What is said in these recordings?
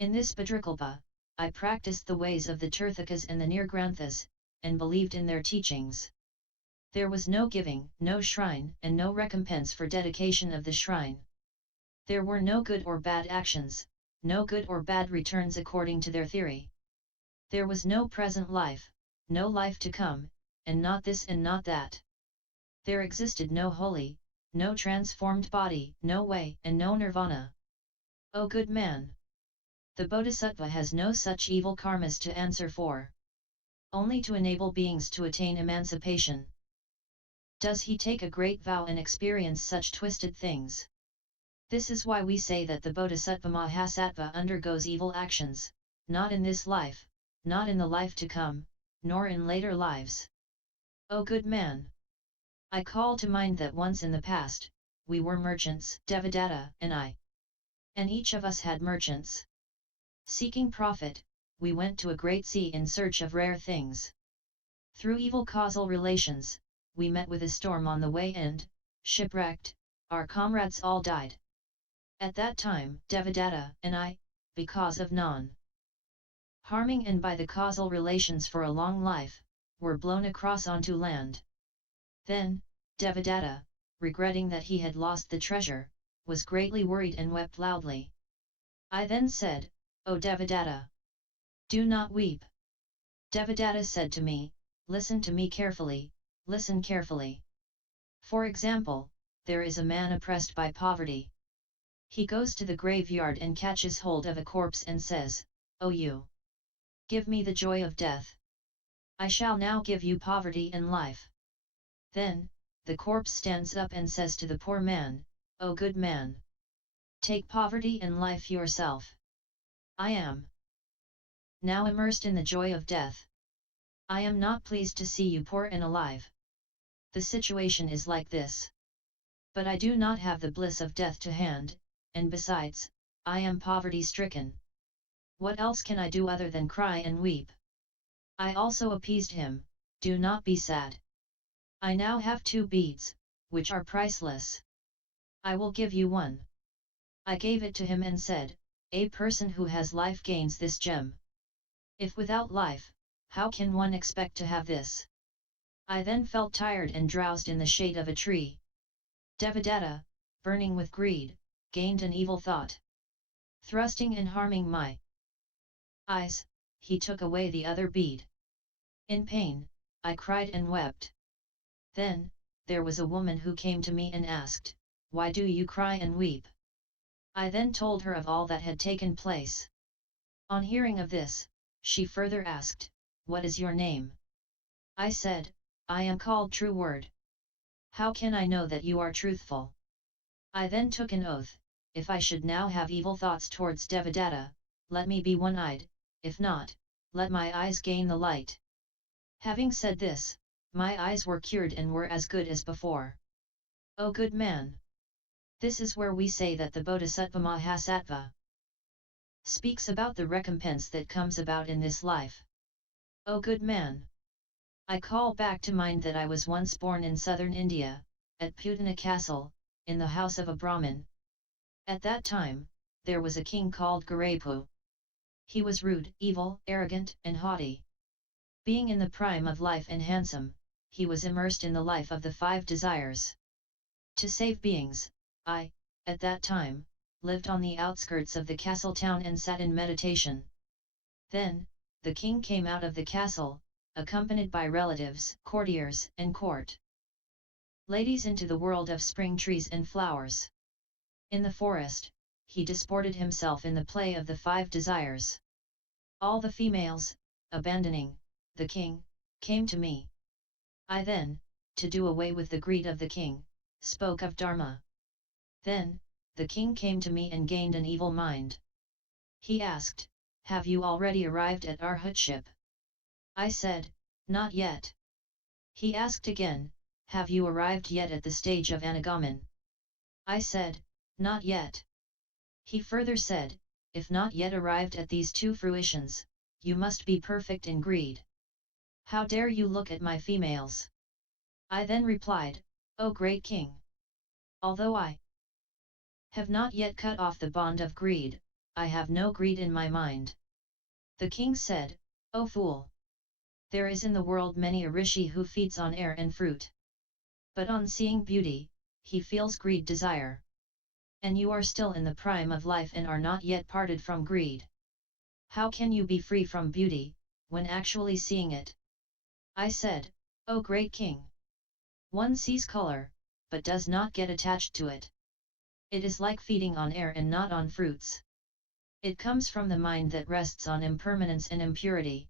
In this Bhadrakalpa, I practiced the ways of the Tirthakas and the Nirgranthas, and believed in their teachings. There was no giving, no shrine, and no recompense for dedication of the shrine. There were no good or bad actions, no good or bad returns according to their theory. There was no present life, no life to come, and not this and not that. There existed no holy, no transformed body, no way, and no nirvana. O good man! The Bodhisattva has no such evil karmas to answer for. Only to enable beings to attain emancipation. Does he take a great vow and experience such twisted things? This is why we say that the Bodhisattva Mahasattva undergoes evil actions, not in this life, not in the life to come, nor in later lives. O good man! I call to mind that once in the past, we were merchants, Devadatta and I. And each of us had merchants. Seeking profit, we went to a great sea in search of rare things. Through evil causal relations, we met with a storm on the way and, shipwrecked, our comrades all died. At that time, Devadatta and I, because of non-harming and by the causal relations for a long life, were blown across onto land. Then, Devadatta, regretting that he had lost the treasure, was greatly worried and wept loudly. I then said, O Devadatta! Do not weep. Devadatta said to me, listen to me carefully, listen carefully. For example, there is a man oppressed by poverty. He goes to the graveyard and catches hold of a corpse and says, O you! Give me the joy of death. I shall now give you poverty and life. Then, the corpse stands up and says to the poor man, O good man! Take poverty and life yourself. I am now immersed in the joy of death. I am not pleased to see you poor and alive. The situation is like this. But I do not have the bliss of death to hand, and besides, I am poverty-stricken. What else can I do other than cry and weep? I also appeased him, do not be sad. I now have 2 beads, which are priceless. I will give you one. I gave it to him and said, a person who has life gains this gem. If without life, how can one expect to have this? I then felt tired and drowsed in the shade of a tree. Devadatta, burning with greed, gained an evil thought. Thrusting and harming my eyes, he took away the other bead. In pain, I cried and wept. Then, there was a woman who came to me and asked, why do you cry and weep? I then told her of all that had taken place. On hearing of this, she further asked, what is your name? I said, I am called True Word. How can I know that you are truthful? I then took an oath, if I should now have evil thoughts towards Devadatta, let me be one-eyed, if not, let my eyes gain the light. Having said this, my eyes were cured and were as good as before. O good man! This is where we say that the Bodhisattva Mahasattva speaks about the recompense that comes about in this life. O good man! I call back to mind that I was once born in southern India, at Putana Castle, in the house of a Brahmin. At that time, there was a king called Garapu. He was rude, evil, arrogant, and haughty. Being in the prime of life and handsome, he was immersed in the life of the 5 desires. To save beings, I, at that time, lived on the outskirts of the castle town and sat in meditation. Then, the king came out of the castle, accompanied by relatives, courtiers, and court ladies into the world of spring trees and flowers. In the forest, he disported himself in the play of the 5 desires. All the females, abandoning the king, came to me. I then, to do away with the greed of the king, spoke of Dharma. Then, the king came to me and gained an evil mind. He asked, have you already arrived at arhatship? I said, not yet. He asked again, have you arrived yet at the stage of anagaman? I said, not yet. He further said, if not yet arrived at these 2 fruitions, you must be perfect in greed. How dare you look at my females? I then replied, O great king! Although I have not yet cut off the bond of greed, I have no greed in my mind. The king said, O fool! There is in the world many a rishi who feeds on air and fruit. But on seeing beauty, he feels greed desire. And you are still in the prime of life and are not yet parted from greed. How can you be free from beauty, when actually seeing it? I said, O great king! One sees color, but does not get attached to it. It is like feeding on air and not on fruits. It comes from the mind that rests on impermanence and impurity.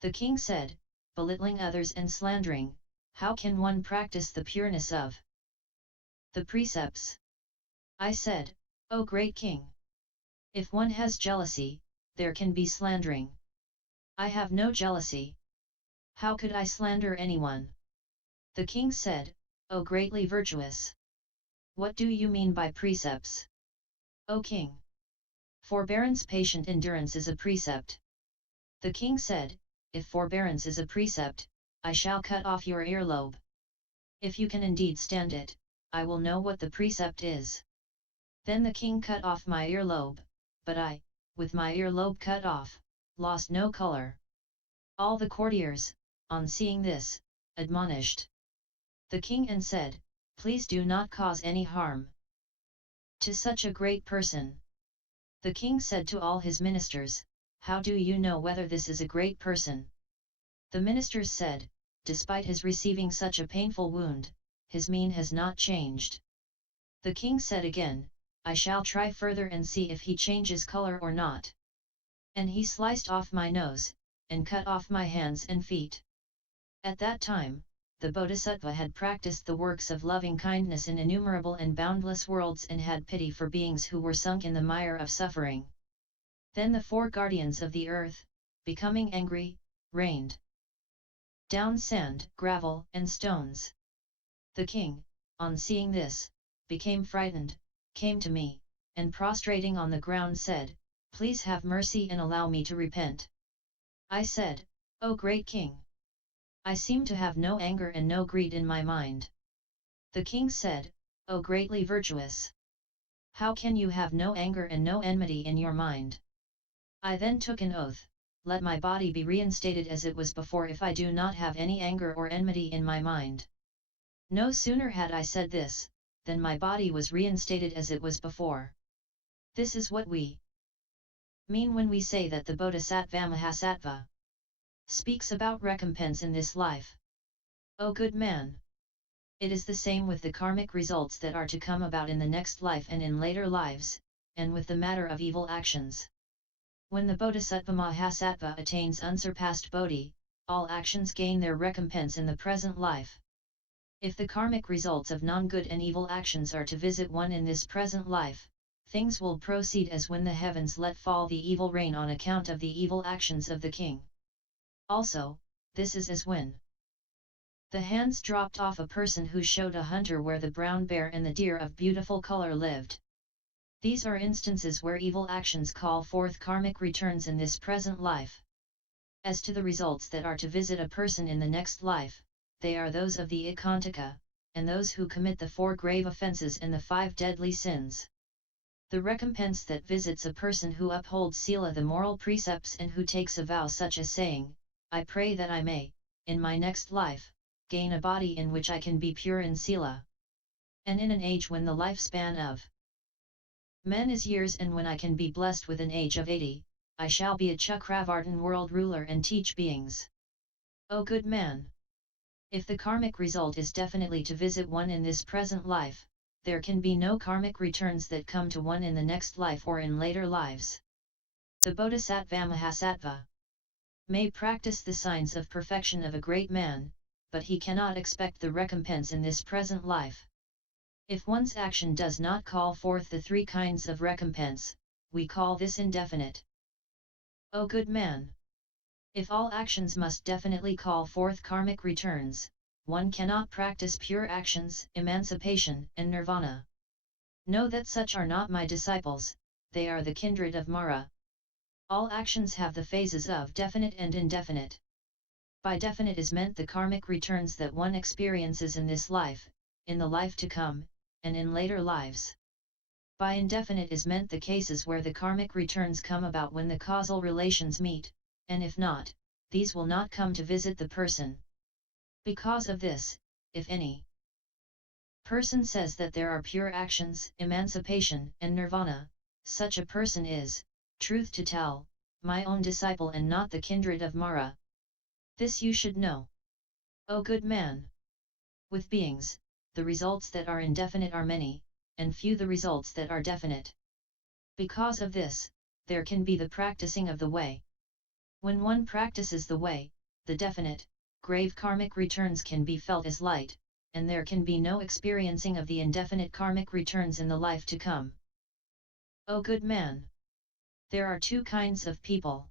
The king said, belittling others and slandering, how can one practice the pureness of the precepts? I said, O great king! If one has jealousy, there can be slandering. I have no jealousy. How could I slander anyone? The king said, O greatly virtuous! What do you mean by precepts? O king! Forbearance, patient endurance is a precept. The king said, if forbearance is a precept, I shall cut off your earlobe. If you can indeed stand it, I will know what the precept is. Then the king cut off my earlobe, but I, with my earlobe cut off, lost no color. All the courtiers, on seeing this, admonished the king and said, please do not cause any harm to such a great person. The king said to all his ministers, how do you know whether this is a great person? The ministers said, despite his receiving such a painful wound, his mien has not changed. The king said again, I shall try further and see if he changes color or not. And he sliced off my nose, and cut off my hands and feet. At that time, the Bodhisattva had practiced the works of loving kindness in innumerable and boundless worlds and had pity for beings who were sunk in the mire of suffering. Then the four guardians of the earth, becoming angry, rained down sand, gravel, and stones. The king, on seeing this, became frightened, came to me, and prostrating on the ground said, please have mercy and allow me to repent. I said, O great king! I seem to have no anger and no greed in my mind. The king said, O greatly virtuous! How can you have no anger and no enmity in your mind? I then took an oath, let my body be reinstated as it was before if I do not have any anger or enmity in my mind. No sooner had I said this, than my body was reinstated as it was before. This is what we mean when we say that the Bodhisattva Mahasattva speaks about recompense in this life. O good man! It is the same with the karmic results that are to come about in the next life and in later lives, and with the matter of evil actions. When the Bodhisattva Mahasattva attains unsurpassed Bodhi, all actions gain their recompense in the present life. If the karmic results of non-good and evil actions are to visit one in this present life, things will proceed as when the heavens let fall the evil rain on account of the evil actions of the king. Also, this is as when the hands dropped off a person who showed a hunter where the brown bear and the deer of beautiful color lived. These are instances where evil actions call forth karmic returns in this present life. As to the results that are to visit a person in the next life, they are those of the Ikantaka, and those who commit the 4 grave offences and the 5 deadly sins. The recompense that visits a person who upholds sila, the moral precepts, and who takes a vow such as saying, I pray that I may, in my next life, gain a body in which I can be pure in sila. And in an age when the lifespan of men is years and when I can be blessed with an age of 80, I shall be a Chakravartin world ruler and teach beings. O good man! If the karmic result is definitely to visit one in this present life, there can be no karmic returns that come to one in the next life or in later lives. The Bodhisattva Mahasattva may practice the signs of perfection of a great man, but he cannot expect the recompense in this present life. If one's action does not call forth the 3 kinds of recompense, we call this indefinite. O good man! If all actions must definitely call forth karmic returns, one cannot practice pure actions, emancipation, and nirvana. Know that such are not my disciples, they are the kindred of Mara. All actions have the phases of definite and indefinite. By definite is meant the karmic returns that one experiences in this life, in the life to come, and in later lives. By indefinite is meant the cases where the karmic returns come about when the causal relations meet, and if not, these will not come to visit the person. Because of this, if any person says that there are pure actions, emancipation, and nirvana, such a person is, truth to tell, my own disciple and not the kindred of Mara. This you should know. O good man! With beings, the results that are indefinite are many, and few the results that are definite. Because of this, there can be the practicing of the way. When one practices the way, the definite, grave karmic returns can be felt as light, and there can be no experiencing of the indefinite karmic returns in the life to come. O good man! There are two kinds of people.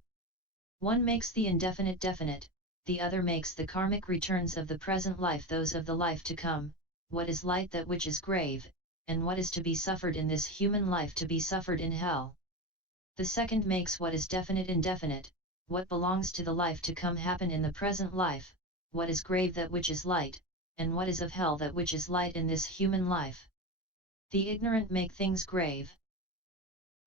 One makes the indefinite definite, the other makes the karmic returns of the present life those of the life to come, what is light that which is grave, and what is to be suffered in this human life to be suffered in hell. The second makes what is definite indefinite, what belongs to the life to come happen in the present life, what is grave that which is light, and what is of hell that which is light in this human life. The ignorant make things grave.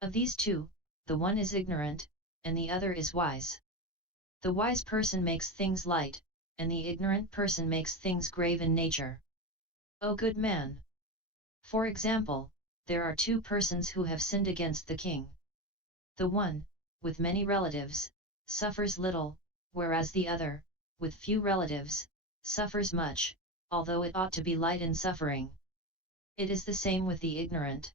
Of these two, the one is ignorant, and the other is wise. The wise person makes things light, and the ignorant person makes things grave in nature. O good man! For example, there are two persons who have sinned against the king. The one, with many relatives, suffers little, whereas the other, with few relatives, suffers much, although it ought to be light in suffering. It is the same with the ignorant.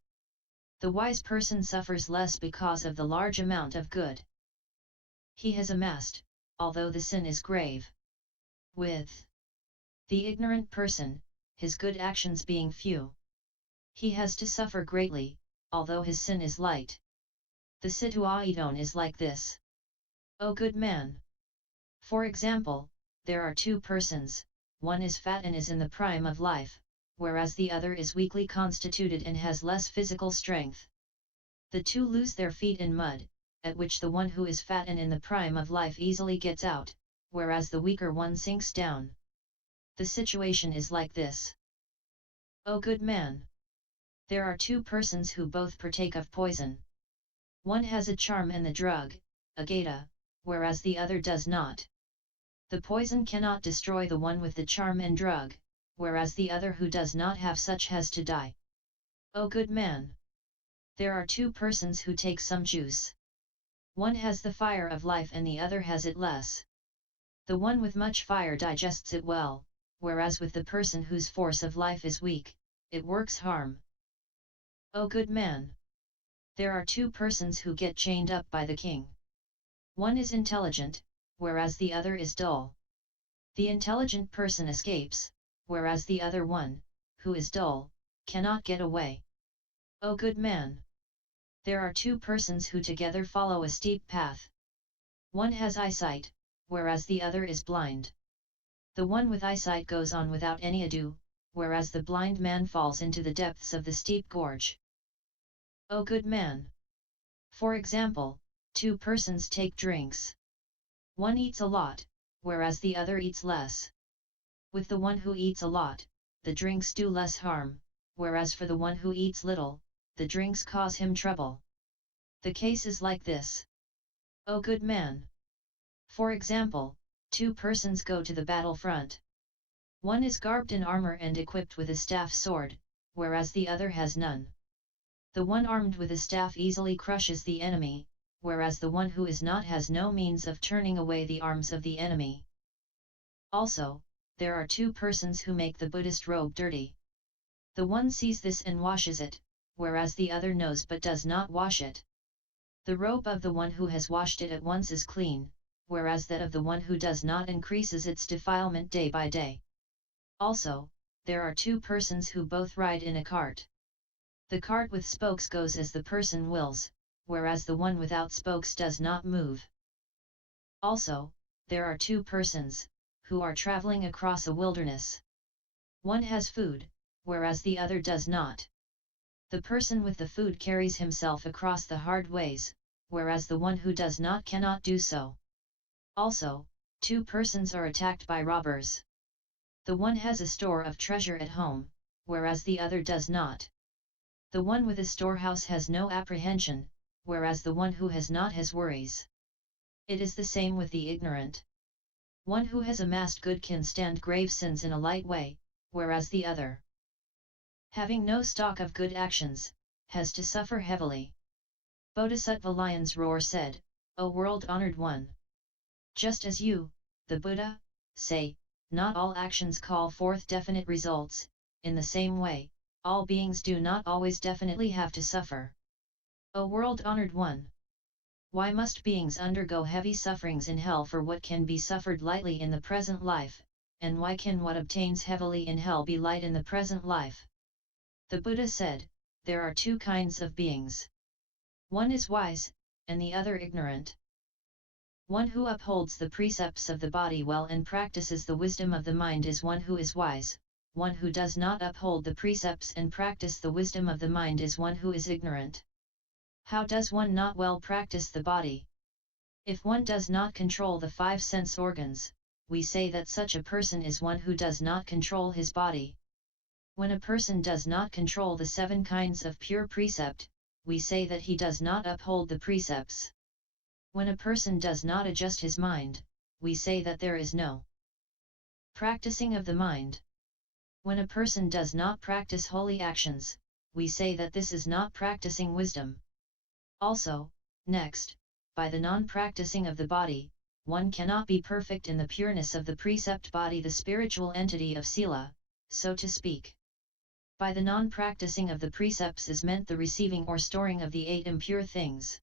The wise person suffers less because of the large amount of good he has amassed, although the sin is grave. With the ignorant person, his good actions being few, he has to suffer greatly, although his sin is light. The situation is like this. O good man! For example, there are two persons, one is fat and is in the prime of life, whereas the other is weakly constituted and has less physical strength. The two lose their feet in mud, at which the one who is fat and in the prime of life easily gets out, whereas the weaker one sinks down. The situation is like this. O good man! There are two persons who both partake of poison. One has a charm and the drug, agata, whereas the other does not. The poison cannot destroy the one with the charm and drug, whereas the other who does not have such has to die. O good man! There are two persons who take some juice. One has the fire of life and the other has it less. The one with much fire digests it well, whereas with the person whose force of life is weak, it works harm. O good man! There are two persons who get chained up by the king. One is intelligent, whereas the other is dull. The intelligent person escapes, whereas the other one, who is dull, cannot get away. O good man! There are two persons who together follow a steep path. One has eyesight, whereas the other is blind. The one with eyesight goes on without any ado, whereas the blind man falls into the depths of the steep gorge. O good man! For example, two persons take drinks. One eats a lot, whereas the other eats less. With the one who eats a lot, the drinks do less harm, whereas for the one who eats little, the drinks cause him trouble. The case is like this. O good man! For example, two persons go to the battlefront. One is garbed in armor and equipped with a staff sword, whereas the other has none. The one armed with a staff easily crushes the enemy, whereas the one who is not has no means of turning away the arms of the enemy. Also, there are two persons who make the Buddhist robe dirty. The one sees this and washes it, whereas the other knows but does not wash it. The robe of the one who has washed it at once is clean, whereas that of the one who does not increases its defilement day by day. Also, there are two persons who both ride in a cart. The cart with spokes goes as the person wills, whereas the one without spokes does not move. Also, there are two persons, who are traveling across a wilderness. One has food, whereas the other does not. The person with the food carries himself across the hard ways, whereas the one who does not cannot do so. Also, two persons are attacked by robbers. The one has a store of treasure at home, whereas the other does not. The one with a storehouse has no apprehension, whereas the one who has not has worries. It is the same with the ignorant. One who has amassed good can stand grave sins in a light way, whereas the other, having no stock of good actions, has to suffer heavily. Bodhisattva Lion's Roar said, O world-honored one! Just as you, the Buddha, say, not all actions call forth definite results, in the same way, all beings do not always definitely have to suffer. O world-honored one! Why must beings undergo heavy sufferings in hell for what can be suffered lightly in the present life, and why can what obtains heavily in hell be light in the present life? The Buddha said, there are two kinds of beings. One is wise, and the other ignorant. One who upholds the precepts of the body well and practices the wisdom of the mind is one who is wise. One who does not uphold the precepts and practice the wisdom of the mind is one who is ignorant. How does one not well practice the body? If one does not control the 5 sense organs, we say that such a person is one who does not control his body. When a person does not control the 7 kinds of pure precept, we say that he does not uphold the precepts. When a person does not adjust his mind, we say that there is no practicing of the mind. When a person does not practice holy actions, we say that this is not practicing wisdom. Also, next, by the non-practicing of the body, one cannot be perfect in the pureness of the precept body, the spiritual entity of sila, so to speak. By the non-practicing of the precepts is meant the receiving or storing of the 8 impure things.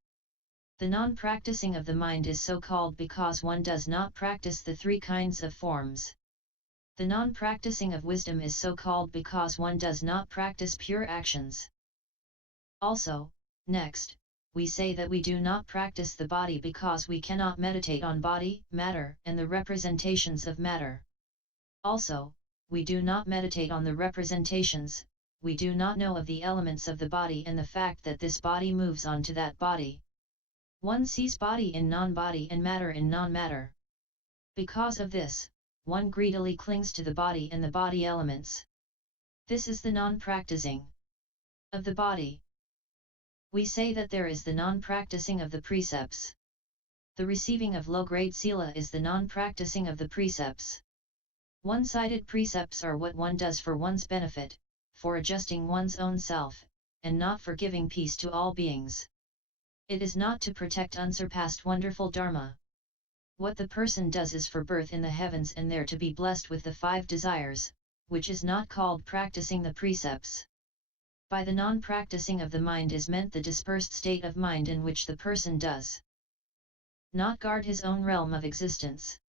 The non-practicing of the mind is so called because one does not practice the 3 kinds of forms. The non-practicing of wisdom is so called because one does not practice pure actions. Also, next, we say that we do not practice the body because we cannot meditate on body, matter, and the representations of matter. Also, we do not meditate on the representations, we do not know of the elements of the body and the fact that this body moves on to that body. One sees body in non-body and matter in non-matter. Because of this, one greedily clings to the body and the body elements. This is the non-practicing of the body. We say that there is the non-practicing of the precepts. The receiving of low-grade sila is the non-practicing of the precepts. One-sided precepts are what one does for one's benefit, for adjusting one's own self, and not for giving peace to all beings. It is not to protect unsurpassed wonderful Dharma. What the person does is for birth in the heavens and there to be blessed with the 5 desires, which is not called practicing the precepts. By the non-practicing of the mind is meant the dispersed state of mind in which the person does not guard his own realm of existence.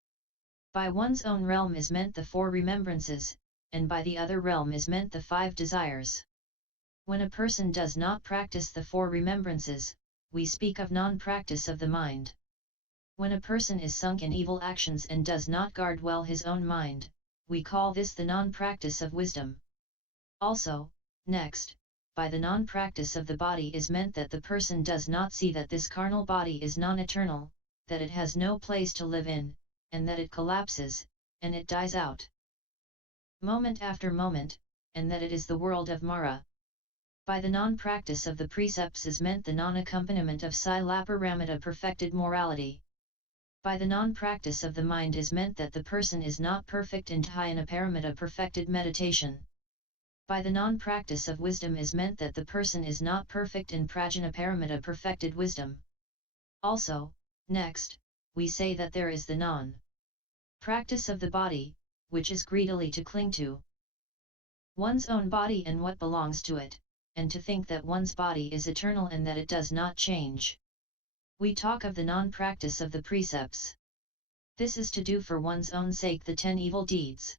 By one's own realm is meant the 4 remembrances, and by the other realm is meant the 5 desires. When a person does not practice the 4 remembrances, we speak of non-practice of the mind. When a person is sunk in evil actions and does not guard well his own mind, we call this the non-practice of wisdom. Also, next, by the non-practice of the body is meant that the person does not see that this carnal body is non-eternal, that it has no place to live in, and that it collapses, and it dies out moment after moment, and that it is the world of Mara. By the non-practice of the precepts is meant the non-accompaniment of Silaparamita perfected morality. By the non-practice of the mind is meant that the person is not perfect in Dhyanaparamita perfected meditation. By the non-practice of wisdom is meant that the person is not perfect in Prajnaparamita perfected wisdom. Also, next, we say that there is the non-practice of the body, which is greedily to cling to one's own body and what belongs to it, and to think that one's body is eternal and that it does not change. We talk of the non-practice of the precepts. This is to do for one's own sake the 10 evil deeds.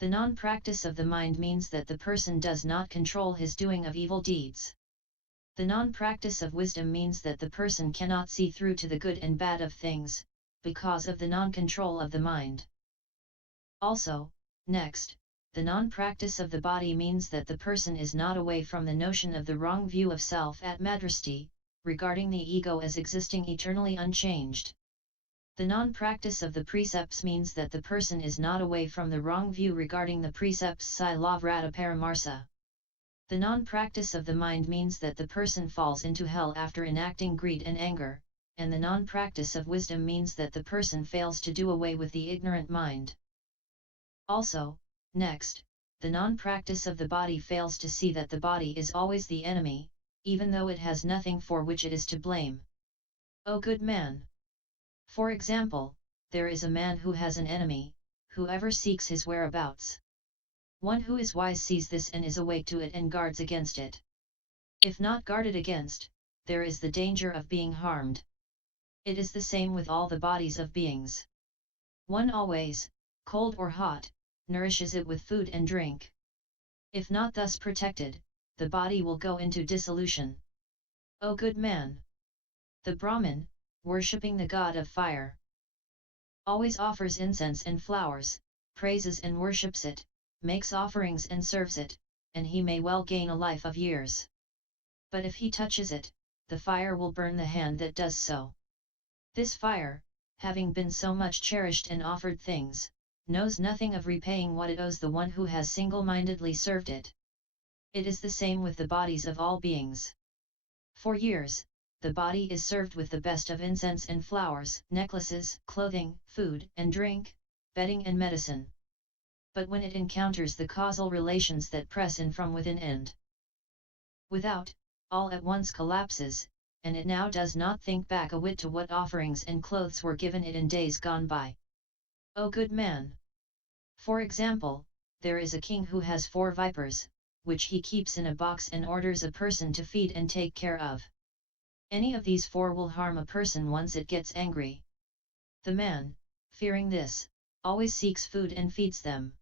The non-practice of the mind means that the person does not control his doing of evil deeds. The non-practice of wisdom means that the person cannot see through to the good and bad of things, because of the non-control of the mind. Also, next, the non-practice of the body means that the person is not away from the notion of the wrong view of self at madrasti, regarding the ego as existing eternally unchanged. The non-practice of the precepts means that the person is not away from the wrong view regarding the precepts Silavrata Paramarsa. The non-practice of the mind means that the person falls into hell after enacting greed and anger, and the non-practice of wisdom means that the person fails to do away with the ignorant mind. Also, next, the non-practice of the body fails to see that the body is always the enemy, even though it has nothing for which it is to blame. O good man! For example, there is a man who has an enemy, who ever seeks his whereabouts. One who is wise sees this and is awake to it and guards against it. If not guarded against, there is the danger of being harmed. It is the same with all the bodies of beings. One always, cold or hot, nourishes it with food and drink. If not thus protected, the body will go into dissolution. O good man! The Brahmin, worshipping the god of fire, always offers incense and flowers, praises and worships it, makes offerings and serves it, and he may well gain a life of years. But if he touches it, the fire will burn the hand that does so. This fire, having been so much cherished and offered things, knows nothing of repaying what it owes the one who has single-mindedly served it. It is the same with the bodies of all beings. For years, the body is served with the best of incense and flowers, necklaces, clothing, food and drink, bedding and medicine. But when it encounters the causal relations that press in from within and without, all at once collapses, and it now does not think back a whit to what offerings and clothes were given it in days gone by. O good man! For example, there is a king who has 4 vipers, which he keeps in a box and orders a person to feed and take care of. Any of these 4 will harm a person once it gets angry. The man, fearing this, always seeks food and feeds them.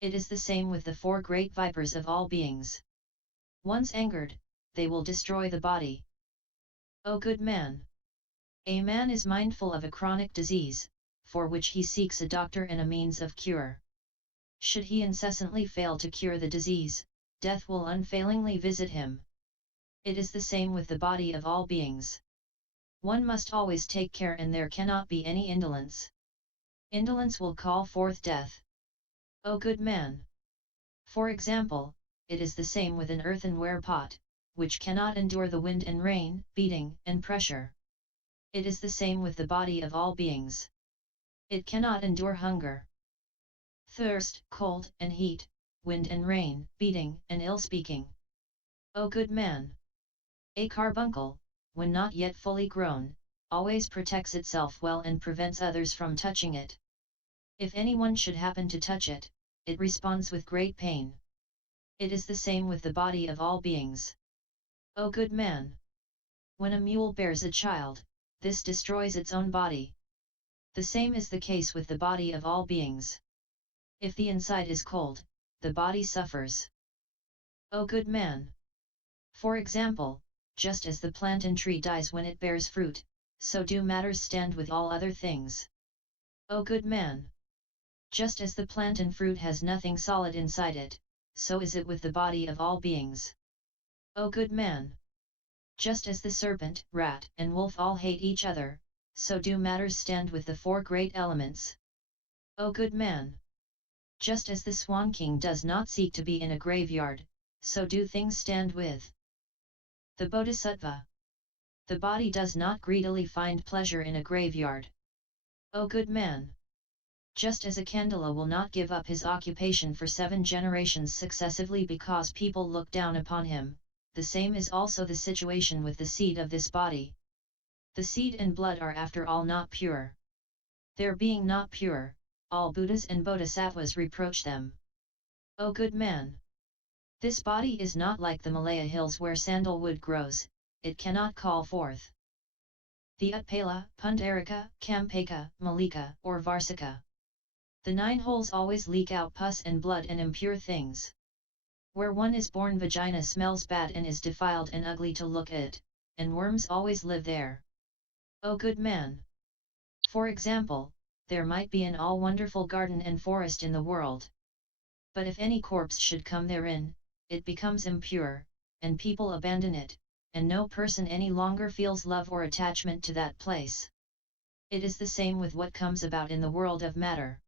It is the same with the 4 great vipers of all beings. Once angered, they will destroy the body. O good man! A man is mindful of a chronic disease, for which he seeks a doctor and a means of cure. Should he incessantly fail to cure the disease, death will unfailingly visit him. It is the same with the body of all beings. One must always take care and there cannot be any indolence. Indolence will call forth death. O good man! For example, it is the same with an earthenware pot, which cannot endure the wind and rain, beating and pressure. It is the same with the body of all beings. It cannot endure hunger, thirst, cold and heat, wind and rain, beating and ill-speaking. O good man! A carbuncle, when not yet fully grown, always protects itself well and prevents others from touching it. If anyone should happen to touch it, it responds with great pain. It is the same with the body of all beings. O good man! When a mule bears a child, this destroys its own body. The same is the case with the body of all beings. If the inside is cold, the body suffers. O good man! For example, just as the plant and tree dies when it bears fruit, so do matters stand with all other things. O good man! Just as the plant and fruit has nothing solid inside it, so is it with the body of all beings. O good man! Just as the serpent, rat, and wolf all hate each other, so do matters stand with the 4 great elements. O good man! Just as the swan king does not seek to be in a graveyard, so do things stand with the Bodhisattva. The body does not greedily find pleasure in a graveyard. O good man! Just as a Kandala will not give up his occupation for 7 generations successively because people look down upon him, the same is also the situation with the seed of this body. The seed and blood are after all not pure. Their being not pure, all Buddhas and Bodhisattvas reproach them. O good man! This body is not like the Malaya hills where sandalwood grows, it cannot call forth the Utpala, Pundarika, Kampaka, Malika, or Varsika. The 9 holes always leak out pus and blood and impure things. Where one is born, vagina smells bad and is defiled and ugly to look at, and worms always live there. O good man! For example, there might be an all-wonderful garden and forest in the world. But if any corpse should come therein, it becomes impure, and people abandon it, and no person any longer feels love or attachment to that place. It is the same with what comes about in the world of matter.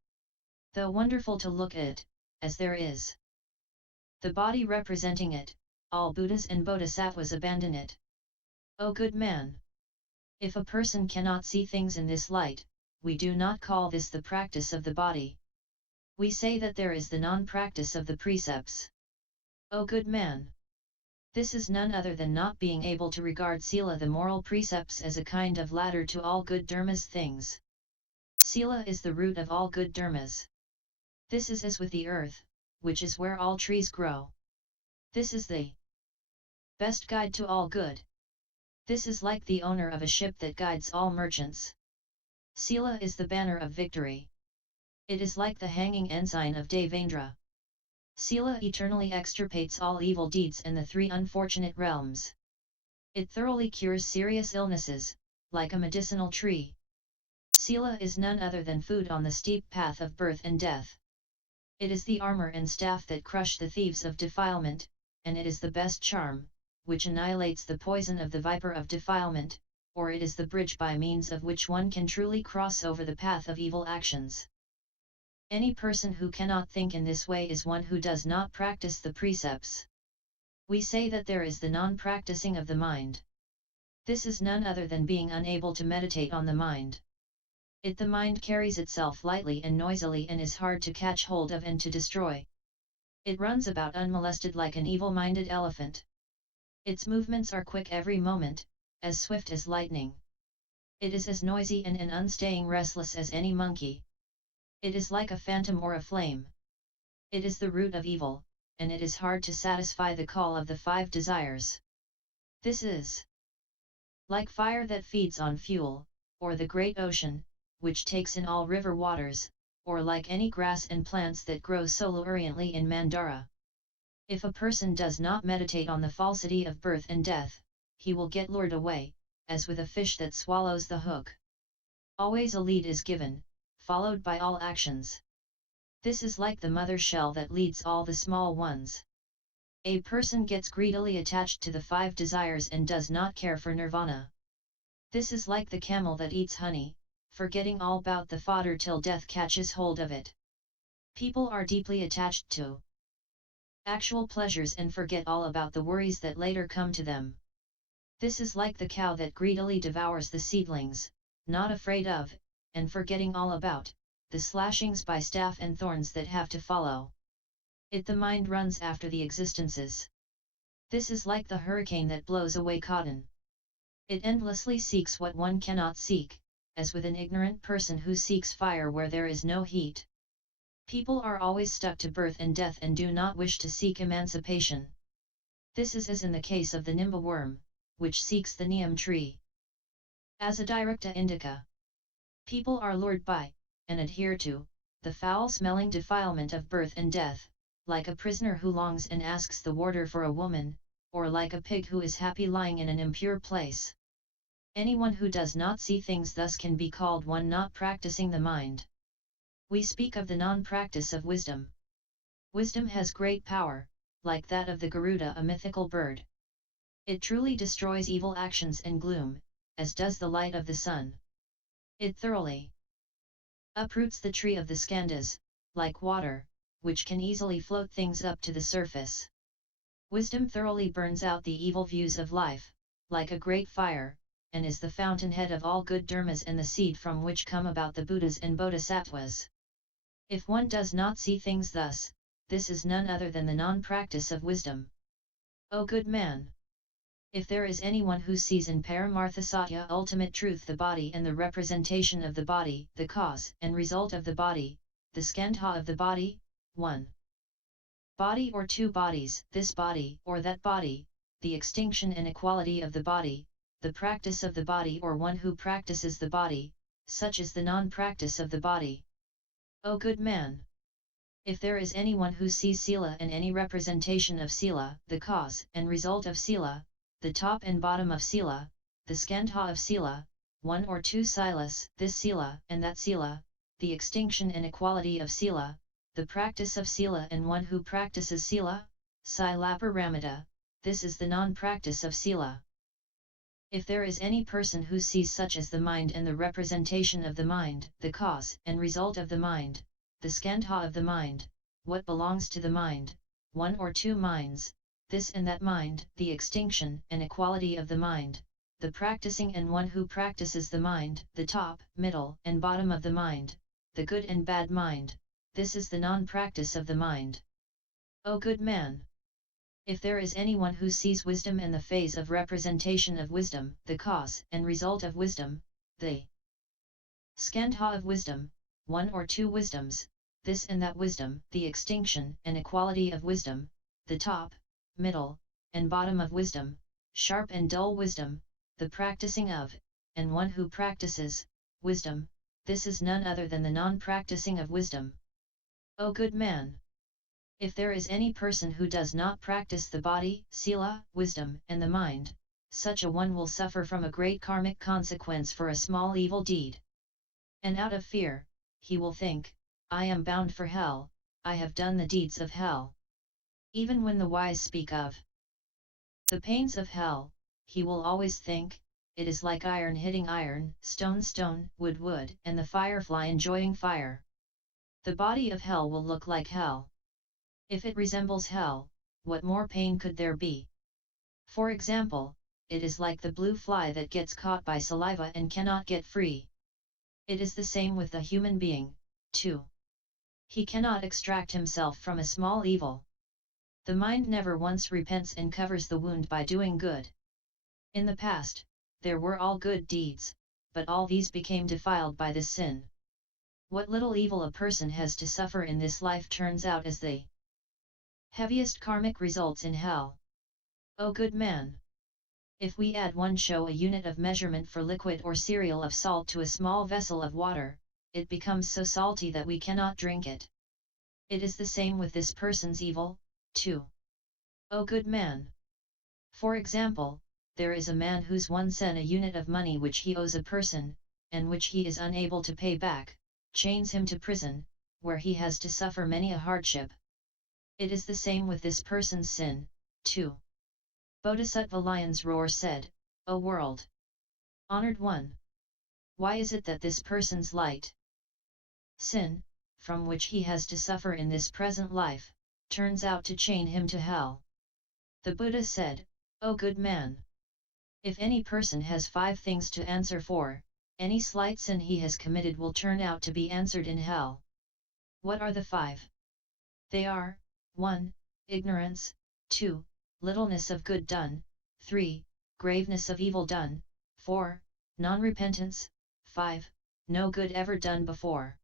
Though wonderful to look at, as there is the body representing it, all Buddhas and Bodhisattvas abandon it. O good man! If a person cannot see things in this light, we do not call this the practice of the body. We say that there is the non-practice of the precepts. O good man! This is none other than not being able to regard sila, the moral precepts, as a kind of ladder to all good dharmas things. Sila is the root of all good dharmas. This is as with the earth, which is where all trees grow. This is the best guide to all good. This is like the owner of a ship that guides all merchants. Sila is the banner of victory. It is like the hanging ensign of Devendra. Sila eternally extirpates all evil deeds in the three unfortunate realms. It thoroughly cures serious illnesses, like a medicinal tree. Sila is none other than food on the steep path of birth and death. It is the armor and staff that crush the thieves of defilement, and it is the best charm, which annihilates the poison of the viper of defilement, or it is the bridge by means of which one can truly cross over the path of evil actions. Any person who cannot think in this way is one who does not practice the precepts. We say that there is the non-practicing of the mind. This is none other than being unable to meditate on the mind. The mind carries itself lightly and noisily and is hard to catch hold of and to destroy. It runs about unmolested like an evil-minded elephant. Its movements are quick every moment, as swift as lightning. It is as noisy and unstaying restless as any monkey. It is like a phantom or a flame. It is the root of evil, and it is hard to satisfy the call of the five desires. This is like fire that feeds on fuel, or the great ocean, which takes in all river waters, or like any grass and plants that grow so luxuriantly in Mandara. If a person does not meditate on the falsity of birth and death, he will get lured away, as with a fish that swallows the hook. Always a lead is given, followed by all actions. This is like the mother shell that leads all the small ones. A person gets greedily attached to the five desires and does not care for nirvana. This is like the camel that eats honey, forgetting all about the fodder till death catches hold of it. People are deeply attached to actual pleasures and forget all about the worries that later come to them. This is like the cow that greedily devours the seedlings, not afraid of, and forgetting all about, the slashings by staff and thorns that have to follow. The mind runs after the existences. This is like the hurricane that blows away cotton. It endlessly seeks what one cannot seek, as with an ignorant person who seeks fire where there is no heat. People are always stuck to birth and death and do not wish to seek emancipation. This is as in the case of the nimba worm, which seeks the neem tree. As a directa indica, people are lured by, and adhere to, the foul-smelling defilement of birth and death, like a prisoner who longs and asks the warder for a woman, or like a pig who is happy lying in an impure place. Anyone who does not see things thus can be called one not practicing the mind. We speak of the non-practice of wisdom. Wisdom has great power, like that of the Garuda, a mythical bird. It truly destroys evil actions and gloom, as does the light of the sun. It thoroughly uproots the tree of the skandhas, like water, which can easily float things up to the surface. Wisdom thoroughly burns out the evil views of life, like a great fire, and is the fountainhead of all good dharmas and the seed from which come about the Buddhas and Bodhisattvas. If one does not see things thus, this is none other than the non-practice of wisdom. O good man! If there is anyone who sees in Paramartha Satya ultimate truth the body and the representation of the body, the cause and result of the body, the skandha of the body, one body or two bodies, this body or that body, the extinction and equality of the body, the practice of the body or one who practices the body, such is the non-practice of the body. O good man! If there is anyone who sees sila and any representation of sila, the cause and result of sila, the top and bottom of sila, the skandha of sila, one or two silas, this sila and that sila, the extinction and equality of sila, the practice of sila and one who practices sila, silaparamita, this is the non-practice of sila. If there is any person who sees such as the mind and the representation of the mind, the cause and result of the mind, the skandha of the mind, what belongs to the mind, one or two minds, this and that mind, the extinction and equality of the mind, the practicing and one who practices the mind, the top, middle and bottom of the mind, the good and bad mind, this is the non-practice of the mind. O good man! If there is anyone who sees wisdom and the phase of representation of wisdom, the cause and result of wisdom, the skandha of wisdom, one or two wisdoms, this and that wisdom, the extinction and equality of wisdom, the top, middle, and bottom of wisdom, sharp and dull wisdom, the practicing of, and one who practices, wisdom, this is none other than the non-practicing of wisdom. O good man! If there is any person who does not practice the body, sila, wisdom, and the mind, such a one will suffer from a great karmic consequence for a small evil deed. And out of fear, he will think, I am bound for hell, I have done the deeds of hell. Even when the wise speak of the pains of hell, he will always think, it is like iron hitting iron, stone stone, wood wood, and the firefly enjoying fire. The body of hell will look like hell. If it resembles hell, what more pain could there be? For example, it is like the blue fly that gets caught by saliva and cannot get free. It is the same with the human being, too. He cannot extract himself from a small evil. The mind never once repents and covers the wound by doing good. In the past, there were all good deeds, but all these became defiled by this sin. What little evil a person has to suffer in this life turns out as the heaviest karmic results in hell. O good man! If we add 1 sho, a unit of measurement for liquid or cereal of salt, to a small vessel of water, it becomes so salty that we cannot drink it. It is the same with this person's evil, too. O good man! For example, there is a man whose 1 sen, a unit of money which he owes a person, and which he is unable to pay back, chains him to prison, where he has to suffer many a hardship. It is the same with this person's sin, too. Bodhisattva Lion's Roar said, O world! Honored one! Why is it that this person's light sin, from which he has to suffer in this present life, turns out to chain him to hell? The Buddha said, O good man! If any person has 5 things to answer for, any slight sin he has committed will turn out to be answered in hell. What are the 5? They are, 1. Ignorance, 2. Littleness of good done, 3. Graveness of evil done, 4. Non-repentance, 5. No good ever done before.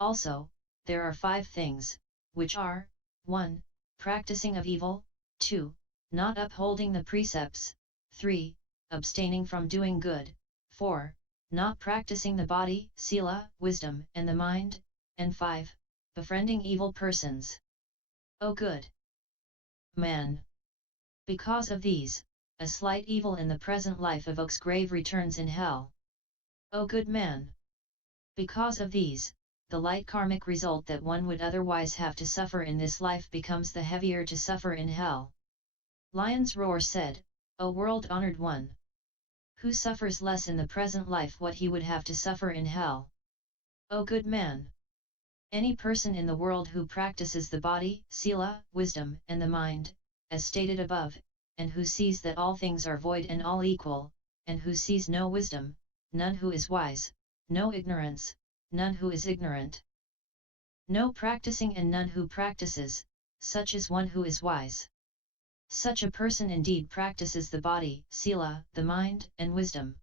Also, there are 5 things, which are, 1. Practicing of evil, 2. Not upholding the precepts, 3. Abstaining from doing good, 4. Not practicing the body, sila, wisdom, and the mind, and 5. Befriending evil persons. O good man! Because of these, a slight evil in the present life evokes grave returns in hell. O good man! Because of these, the light karmic result that one would otherwise have to suffer in this life becomes the heavier to suffer in hell. Lion's Roar said, O world honored one! Who suffers less in the present life what he would have to suffer in hell? O good man! Any person in the world who practices the body, sila, wisdom, and the mind, as stated above, and who sees that all things are void and all equal, and who sees no wisdom, none who is wise, no ignorance, none who is ignorant, no practicing and none who practices, such is one who is wise. Such a person indeed practices the body, sila, the mind, and wisdom.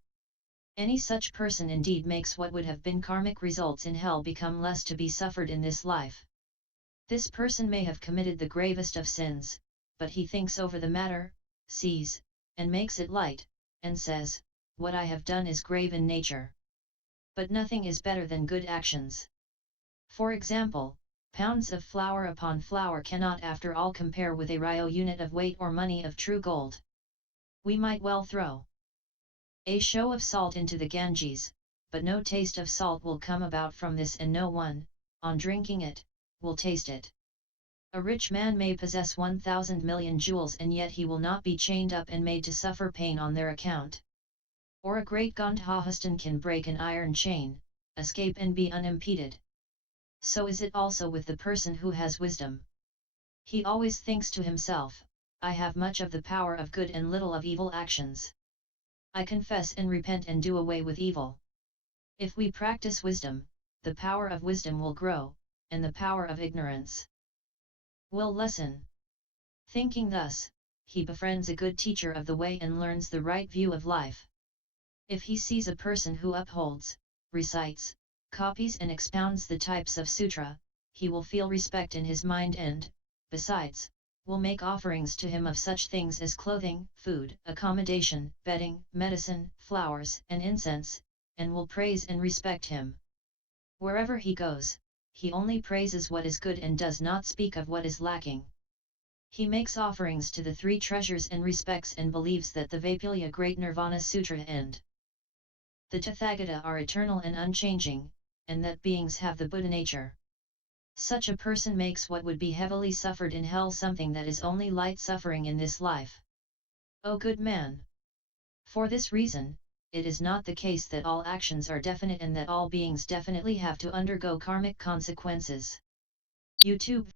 Any such person indeed makes what would have been karmic results in hell become less to be suffered in this life. This person may have committed the gravest of sins, but he thinks over the matter, sees, and makes it light, and says, what I have done is grave in nature. But nothing is better than good actions. For example, pounds of flour upon flour cannot after all compare with a ryo unit of weight or money of true gold. We might well throw a show of salt into the Ganges, but no taste of salt will come about from this, and no one, on drinking it, will taste it. A rich man may possess 1,000 million jewels and yet he will not be chained up and made to suffer pain on their account. Or a great gandhahastin can break an iron chain, escape and be unimpeded. So is it also with the person who has wisdom. He always thinks to himself, I have much of the power of good and little of evil actions. I confess and repent and do away with evil. If we practice wisdom, the power of wisdom will grow, and the power of ignorance will lessen. Thinking thus, he befriends a good teacher of the way and learns the right view of life. If he sees a person who upholds, recites, copies and expounds the types of sutra, he will feel respect in his mind and, besides, will make offerings to him of such things as clothing, food, accommodation, bedding, medicine, flowers, and incense, and will praise and respect him. Wherever he goes, he only praises what is good and does not speak of what is lacking. He makes offerings to the three treasures and respects and believes that the vaipulya Great Nirvana Sutra and the Tathagata are eternal and unchanging, and that beings have the Buddha nature. Such a person makes what would be heavily suffered in hell something that is only light suffering in this life. O good man! For this reason, it is not the case that all actions are definite and that all beings definitely have to undergo karmic consequences. YouTube